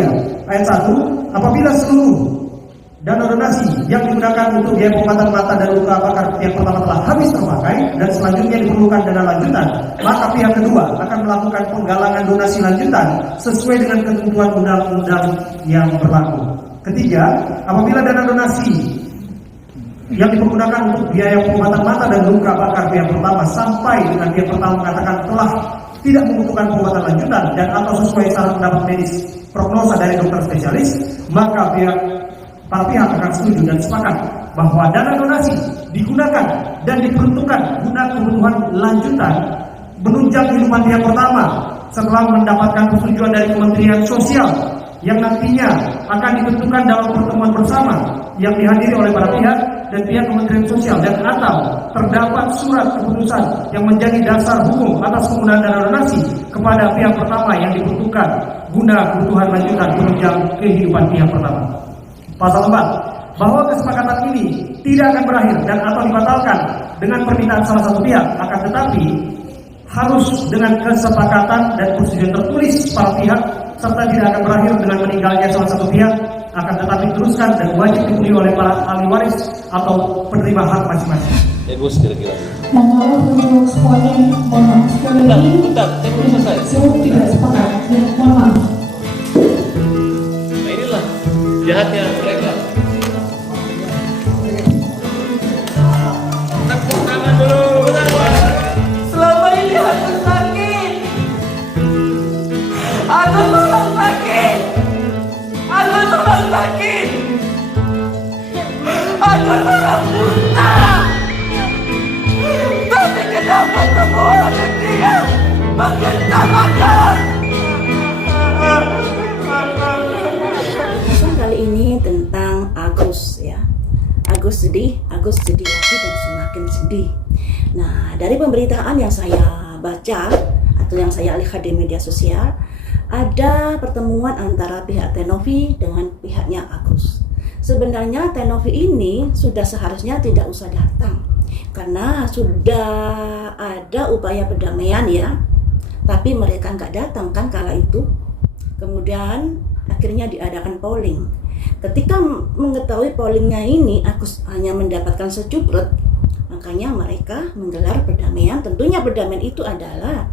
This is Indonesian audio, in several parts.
3 ayat 1, apabila seluruh dana donasi yang digunakan untuk biaya pengobatan mata dan luka bakar yang pertama telah habis terpakai dan selanjutnya diperlukan dana lanjutan, maka pihak kedua akan melakukan penggalangan donasi lanjutan sesuai dengan ketentuan undang-undang yang berlaku. Ketiga, apabila dana donasi yang dipergunakan untuk biaya pengobatan mata dan luka bakar pihak pertama sampai dengan pihak pertama mengatakan telah tidak membutuhkan pengobatan lanjutan dan atau sesuai syarat pendapat medis prognosa dari dokter spesialis, maka para pihak akan setuju dan sepakat bahwa dana donasi digunakan dan diperuntukkan guna kebutuhan lanjutan menunjang kehidupan pihak pertama setelah mendapatkan persetujuan dari Kementerian Sosial yang nantinya akan ditentukan dalam pertemuan bersama yang dihadiri oleh para pihak dan pihak Kementerian Sosial dan atau terdapat surat keputusan yang menjadi dasar hukum atas penggunaan dana donasi kepada pihak pertama yang dibutuhkan guna kebutuhan lanjutan penunjang kehidupan pihak pertama. Pasal 4, bahwa kesepakatan ini tidak akan berakhir dan atau dibatalkan dengan permintaan salah satu pihak, akan tetapi harus dengan kesepakatan dan persetujuan tertulis para pihak serta tidak akan berakhir dengan meninggalnya salah satu pihak, akan tetapi teruskan dan wajib dipenuhi oleh para ahli waris atau penerima hak masing-masing. Bagus kira-kira. Mohon maaf untuk semuanya, mohon maaf sekali lagi. Bentar, saya belum selesai. Saya tidak sepakat, ya, mohon maaf. Nah inilah jahatnya mereka. Tepuk tangan dulu, bentar. Selama ini aku sakit. Aku memang sakit. Aku memang sakit. Aku memang buta. Tapi kenapa semua orang dunia mengetawakan? Kali ini tentang Agus ya. Agus sedih lagi dan semakin sedih. Nah, dari pemberitaan yang saya baca atau yang saya lihat di media sosial, ada pertemuan antara pihak Tenovi dengan pihaknya Agus. Sebenarnya Tenovi ini sudah seharusnya tidak usah datang karena sudah ada upaya perdamaian ya. Tapi mereka nggak datang kan kala itu. Kemudian akhirnya diadakan polling. Ketika mengetahui pollingnya ini Agus hanya mendapatkan secuprut, makanya mereka menggelar perdamaian. Tentunya perdamaian itu adalah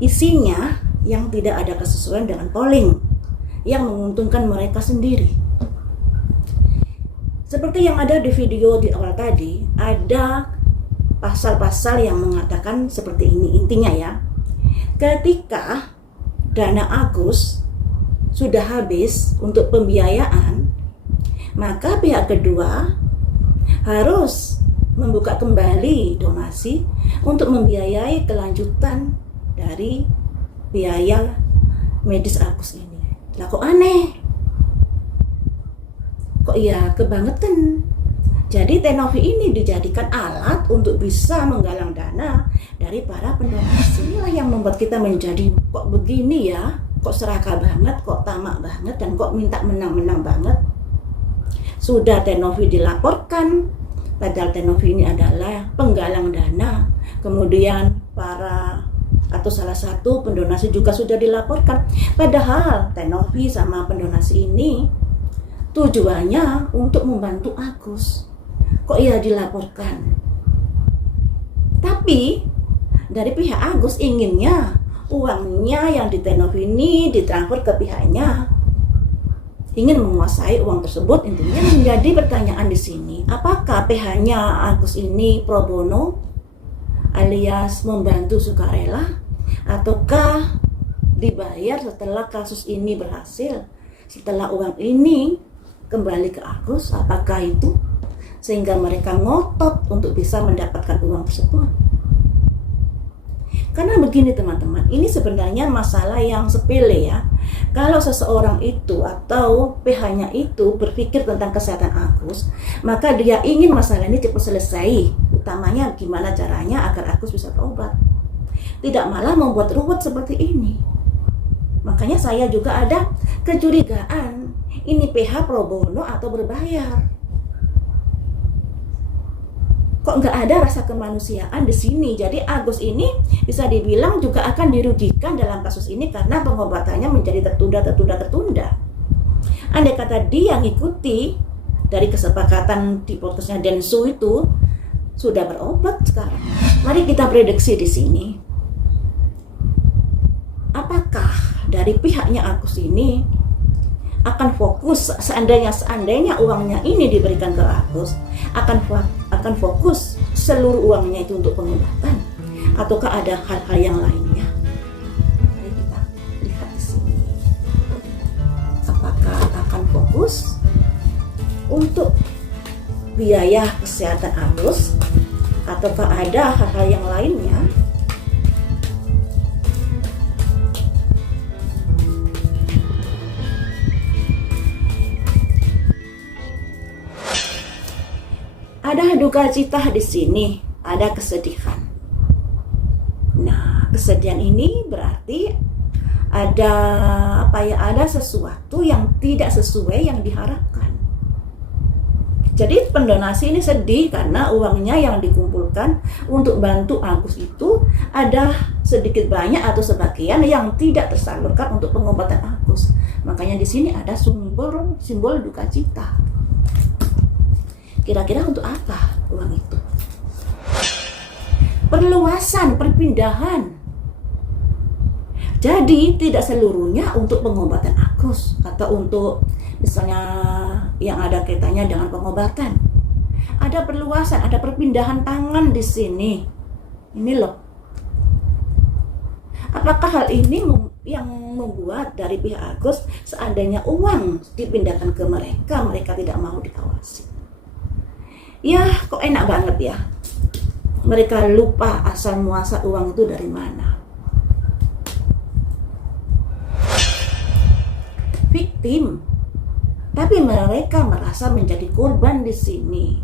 isinya yang tidak ada kesesuaian dengan polling yang menguntungkan mereka sendiri. Seperti yang ada di video di awal tadi, ada pasal-pasal yang mengatakan seperti ini. Intinya ya, ketika dana Agus sudah habis untuk pembiayaan, maka pihak kedua harus membuka kembali donasi untuk membiayai kelanjutan dari biaya medis Agus ini. Lah kok aneh? Kok ya kebangetan? Jadi Tenovi ini dijadikan alat untuk bisa menggalang dana dari para pendonasi. Inilah yang membuat kita menjadi kok begini ya, kok serakah banget, kok tamak banget, dan kok minta menang-menang banget. Sudah Tenovi dilaporkan, padahal Tenovi ini adalah penggalang dana. Kemudian para atau salah satu pendonasi juga sudah dilaporkan. Padahal Tenovi sama pendonasi ini tujuannya untuk membantu Agus. Kok ia dilaporkan? Tapi dari pihak Agus inginnya uangnya yang di Tenovi ini ditransfer ke pihaknya, ingin menguasai uang tersebut. Intinya menjadi pertanyaan di sini, apakah pihaknya Agus ini pro bono alias membantu sukarela, ataukah dibayar setelah kasus ini berhasil, setelah uang ini kembali ke Agus? Apakah itu sehingga mereka ngotot untuk bisa mendapatkan uang tersebut? Karena begini teman-teman, ini sebenarnya masalah yang sepele ya. Kalau seseorang itu atau pihaknya itu berpikir tentang kesehatan Agus, maka dia ingin masalah ini cepat selesai. Utamanya gimana caranya agar Agus bisa berobat, tidak malah membuat ruwet seperti ini. Makanya saya juga ada kecurigaan, ini PH pro bono atau berbayar. kok nggak ada rasa kemanusiaan di sini. Jadi Agus ini bisa dibilang juga akan dirugikan dalam kasus ini karena pengobatannya menjadi tertunda. Andai kata dia ngikuti dari kesepakatan di podcastnya Densu itu, sudah berobat sekarang. Mari kita prediksi di sini. Apakah dari pihaknya Agus ini akan fokus seandainya uangnya ini diberikan ke Agus, akan fokus seluruh uangnya itu untuk pengobatan, ataukah ada hal-hal yang lainnya? Mari kita lihat di sini. Apakah akan fokus untuk biaya kesehatan Agus, ataukah ada hal-hal yang lainnya? Ada duka cita di sini, ada kesedihan. Nah, kesedihan ini berarti ada sesuatu yang tidak sesuai yang diharapkan. Jadi pendonasi ini sedih karena uangnya yang dikumpulkan untuk bantu Agus itu ada sedikit banyak atau sebagian yang tidak tersalurkan untuk pengobatan Agus. Makanya di sini ada simbol duka cita. Kira-kira untuk apa uang itu? Perluasan, perpindahan. Jadi tidak seluruhnya untuk pengobatan Agus atau untuk misalnya yang ada kaitannya dengan pengobatan. Ada perluasan, ada perpindahan tangan di sini. Ini loh. Apakah hal ini yang membuat dari pihak Agus seandainya uang dipindahkan ke mereka tidak mau diawasi? Ya, kok enak banget ya. Mereka lupa asal muasal uang itu dari mana. Victim, tapi mereka merasa menjadi korban di sini.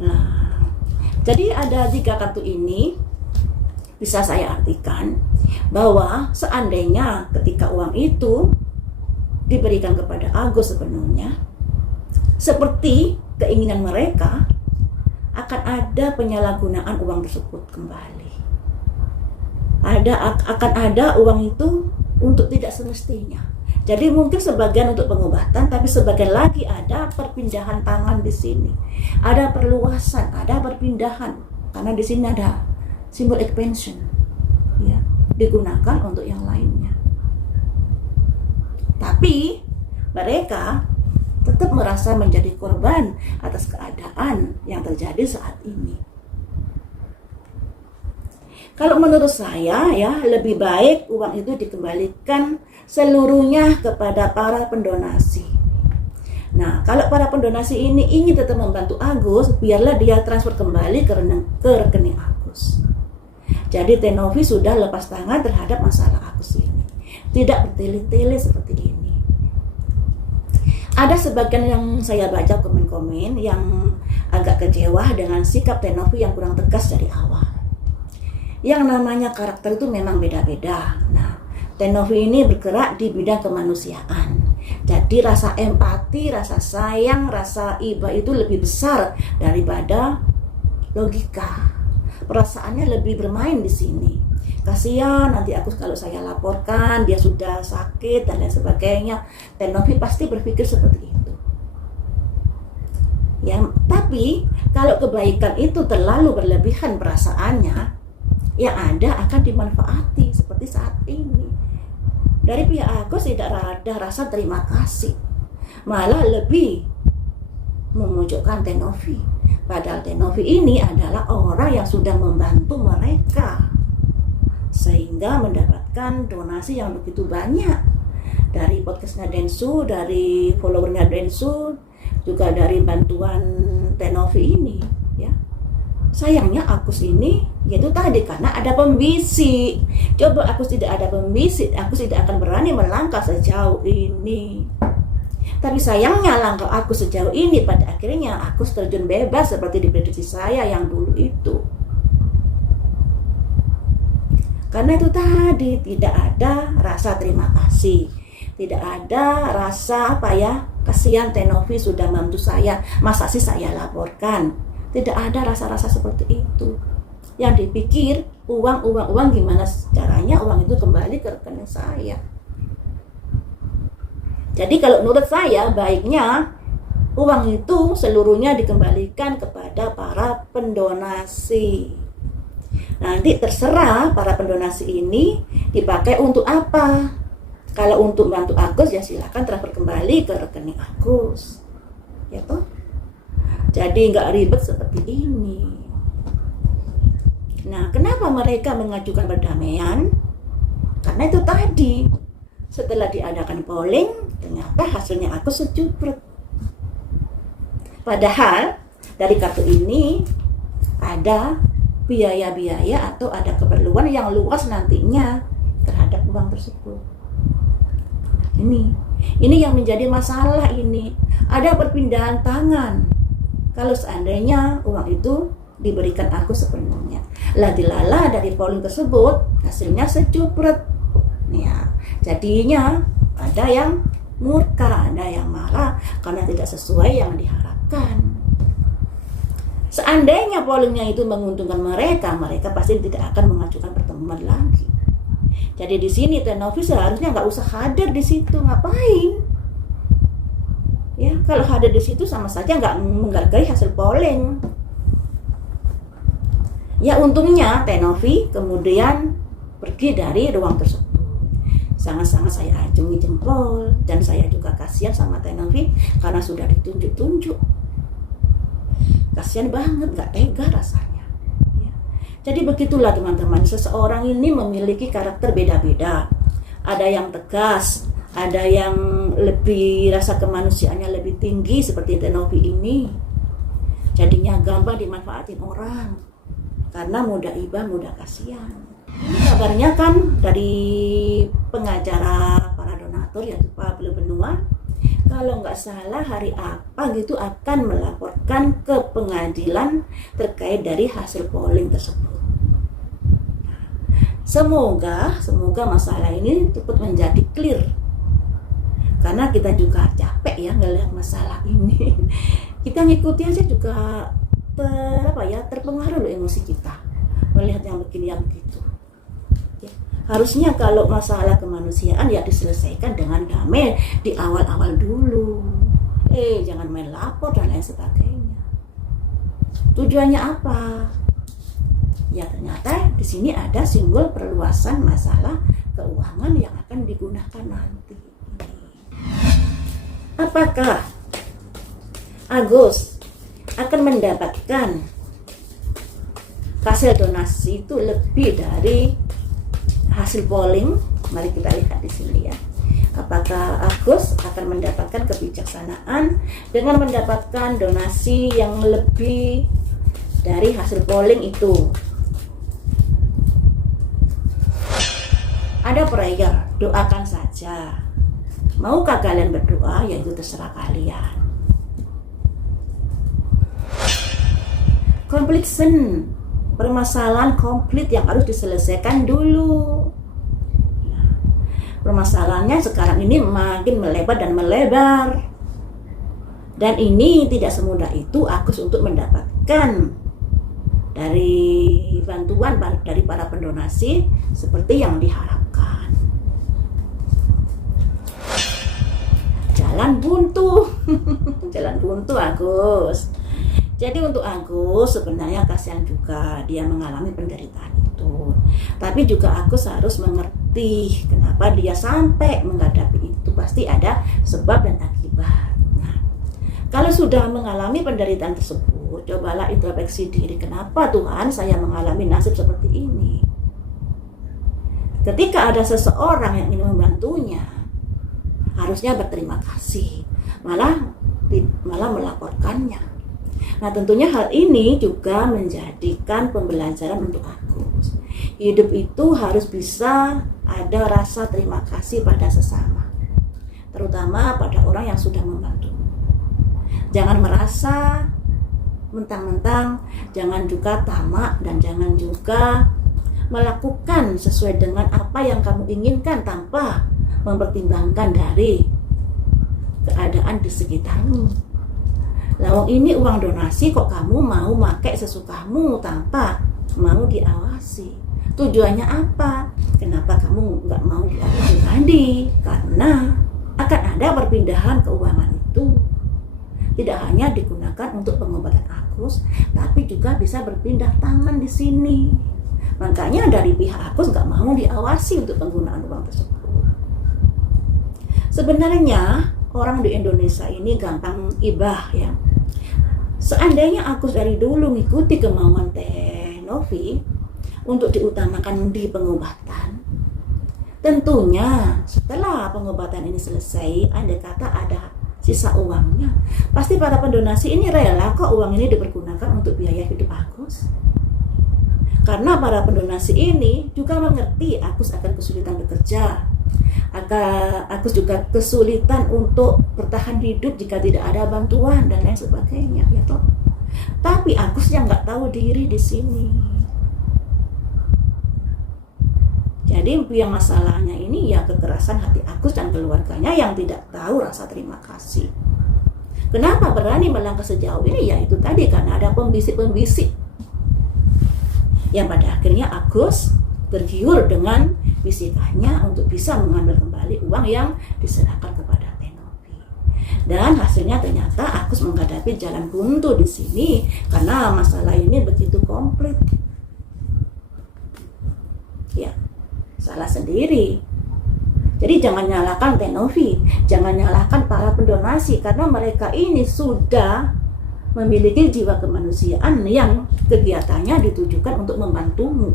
Nah, jadi ada 3 kartu ini bisa saya artikan bahwa seandainya ketika uang itu diberikan kepada Agus sepenuhnya, seperti keinginan mereka, akan ada penyalahgunaan uang tersebut kembali. Akan ada uang itu untuk tidak semestinya. Jadi mungkin sebagian untuk pengobatan, tapi sebagian lagi ada perpindahan tangan di sini. Ada perluasan, ada perpindahan. Karena di sini ada simbol expansion, ya, digunakan untuk yang lainnya. Tapi mereka tetap merasa menjadi korban atas keadaan yang terjadi saat ini. Kalau menurut saya ya, lebih baik uang itu dikembalikan seluruhnya kepada para pendonasi. Nah, kalau para pendonasi ini ingin tetap membantu Agus, biarlah dia transfer kembali ke rekening Agus. Jadi Tenovi sudah lepas tangan terhadap masalah Agus ini. Tidak bertele-tele seperti ini. Ada sebagian yang saya baca komen-komen yang agak kecewa dengan sikap Tenovi yang kurang tegas dari awal. Yang namanya karakter itu memang beda-beda. Nah, Tenovi ini bergerak di bidang kemanusiaan. Jadi rasa empati, rasa sayang, rasa iba itu lebih besar daripada logika. Perasaannya lebih bermain di sini. Kasihan nanti Agus kalau saya laporkan dia sudah sakit dan lain sebagainya. Tenovi pasti berpikir seperti itu. Ya, tapi kalau kebaikan itu terlalu berlebihan perasaannya, yang ada akan dimanfaati seperti saat ini. Dari pihak Agus tidak ada rasa terima kasih, malah lebih memojokkan Tenovi. Padahal Tenovi ini adalah orang yang sudah membantu mereka sehingga mendapatkan donasi yang begitu banyak dari podcastnya Densu, dari followernya Densu, juga dari bantuan Tenovi ini, ya. Sayangnya Agus ini yaitu tadi karena ada pembisik. Coba Agus tidak ada pembisik, Agus tidak akan berani melangkah sejauh ini. Tapi sayangnya langkah Agus sejauh ini pada akhirnya Agus terjun bebas seperti diprediksi saya yang dulu itu. Karena itu tadi tidak ada rasa terima kasih, tidak ada rasa kasihan Tenovi sudah membantu saya, masa sih saya laporkan. Tidak ada rasa-rasa seperti itu. Yang dipikir uang, gimana caranya uang itu kembali ke rekening saya. Jadi kalau menurut saya baiknya uang itu seluruhnya dikembalikan kepada para pendonasi. Nanti terserah para pendonasi ini dipakai untuk apa. Kalau untuk bantu Agus ya silakan transfer kembali ke rekening Agus. Ya toh? Jadi nggak ribet seperti ini. Nah, kenapa mereka mengajukan perdamaian? Karena itu tadi, setelah diadakan polling, ternyata hasilnya Agus sejubrut. Padahal dari kartu ini ada biaya-biaya atau ada keperluan yang luas nantinya terhadap uang tersebut. Ini yang menjadi masalah ini. Ada perpindahan tangan. Kalau seandainya uang itu diberikan Agus sepenuhnya. Lagi-lala dari polling tersebut hasilnya sejubrut. Ya, jadinya ada yang murka, ada yang marah karena tidak sesuai yang diharapkan. Seandainya pollingnya itu menguntungkan mereka pasti tidak akan mengajukan pertemuan lagi. Jadi di sini Teh Novi seharusnya nggak usah hadir di situ, ngapain? Ya, kalau hadir di situ sama saja nggak menghargai hasil polling. Ya untungnya Teh Novi kemudian pergi dari ruang tersebut. Sangat-sangat saya acungi jempol dan saya juga kasihan sama Teh Novi karena sudah ditunjuk-tunjuk. Kasihan banget, nggak tega rasanya. Ya. Jadi begitulah teman-teman, seseorang ini memiliki karakter beda-beda. Ada yang tegas, ada yang lebih rasa kemanusiaannya lebih tinggi seperti Teh Novi ini. Jadinya gampang dimanfaatin orang karena mudah iba, mudah kasihan. Kabarnya kan dari pengacara para donatur yaitu Pablo Benua, kalau nggak salah hari apa gitu akan melaporkan ke pengadilan terkait dari hasil polling tersebut. Semoga masalah ini cepat menjadi clear. Karena kita juga capek ya ngelihat masalah ini. Kita ngikuti aja juga terpengaruh loh emosi kita melihat yang begini yang begitu. Ya, harusnya kalau masalah kemanusiaan ya diselesaikan dengan damai di awal-awal dulu. Jangan main lapor dan lain sebagainya. Tujuannya apa? Ya ternyata di sini ada simbol perluasan masalah keuangan yang akan digunakan nanti. Apakah Agus akan mendapatkan hasil donasi itu lebih dari hasil polling? Mari kita lihat di sini ya. Apakah Agus akan mendapatkan kebijaksanaan dengan mendapatkan donasi yang lebih dari hasil polling itu? Ada prayer, doakan saja. Maukah kalian berdoa? Ya itu terserah kalian. Completion, permasalahan komplit yang harus diselesaikan dulu. Nah, permasalahannya sekarang ini makin melebar dan melebar. Dan ini tidak semudah itu Agus untuk mendapatkan dari bantuan dari para pendonasi seperti yang diharapkan. Jalan buntu, jalan buntu Agus. Jadi untuk Agus sebenarnya kasihan juga dia mengalami penderitaan itu. Tapi juga Agus harus mengerti kenapa dia sampai menghadapi itu. Pasti ada sebab dan akibat. Nah, kalau sudah mengalami penderitaan tersebut, cobalah introspeksi diri. Kenapa Tuhan saya mengalami nasib seperti ini? Ketika ada seseorang yang ingin membantunya, harusnya berterima kasih. Malah melaporkannya. Nah tentunya hal ini juga menjadikan pembelajaran untuk Agus. Hidup itu harus bisa ada rasa terima kasih pada sesama, terutama pada orang yang sudah membantu. Jangan merasa mentang-mentang, jangan juga tamak, dan jangan juga melakukan sesuai dengan apa yang kamu inginkan tanpa mempertimbangkan dari keadaan di sekitarmu. Lawang ini uang donasi kok kamu mau pakai sesukamu tanpa mau diawasi. Tujuannya apa? Kenapa kamu nggak mau diawasi tadi? Karena akan ada perpindahan keuangan itu. Tidak hanya digunakan untuk pengobatan Agus, tapi juga bisa berpindah tangan di sini. Makanya dari pihak Agus nggak mau diawasi untuk penggunaan uang tersebut. Sebenarnya orang di Indonesia ini gampang ibah ya. Seandainya Agus dari dulu mengikuti kemauan Teh Novi untuk diutamakan di pengobatan, tentunya setelah pengobatan ini selesai, andai kata ada sisa uangnya, pasti para pendonasi ini rela kok uang ini dipergunakan untuk biaya hidup Agus. Karena para pendonasi ini juga mengerti Agus akan kesulitan bekerja, Agus juga kesulitan untuk bertahan hidup jika tidak ada bantuan dan lain sebagainya, ya toh. Tapi Agus yang nggak tahu diri di sini. Jadi yang masalahnya ini ya kekerasan hati Agus dan keluarganya yang tidak tahu rasa terima kasih. Kenapa berani melangkah sejauh ini? Ya itu tadi, karena ada pembisik-pembisik yang pada akhirnya Agus tergiur dengan bisikannya untuk bisa mengambil kembali uang yang diserahkan kepada Teh Novi. Dan hasilnya ternyata Agus menghadapi jalan buntu di sini karena masalah ini begitu komplit. Ya, salah sendiri. Jadi jangan nyalahkan Teh Novi, jangan nyalahkan para pendonasi, karena mereka ini sudah memiliki jiwa kemanusiaan yang kegiatannya ditujukan untuk membantumu.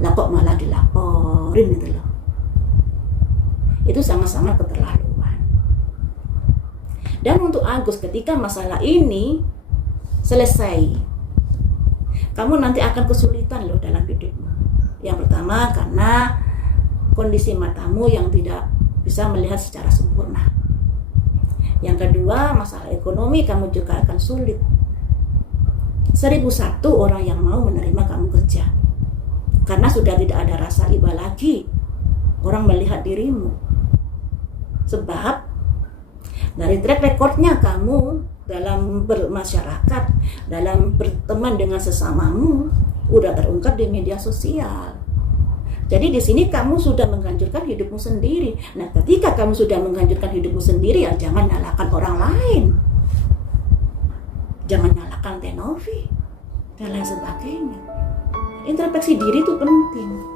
Lah kok malah dilaporin gitu loh. Itu sangat-sangat keterlaluan. Dan untuk Agus, ketika masalah ini selesai, kamu nanti akan kesulitan loh dalam hidupmu. Yang pertama karena kondisi matamu yang tidak bisa melihat secara sempurna. Yang kedua, masalah ekonomi kamu juga akan sulit. 1001 orang yang mau menerima kamu kerja, karena sudah tidak ada rasa iba lagi orang melihat dirimu. Sebab dari track recordnya kamu dalam bermasyarakat, dalam berteman dengan sesamamu, udah terungkap di media sosial. Jadi di sini kamu sudah menghancurkan hidupmu sendiri. Nah, ketika kamu sudah menghancurkan hidupmu sendiri, ya jangan nyalakan orang lain. Jangan nyalakan Teh Novi dan lain sebagainya. Introspeksi diri itu penting.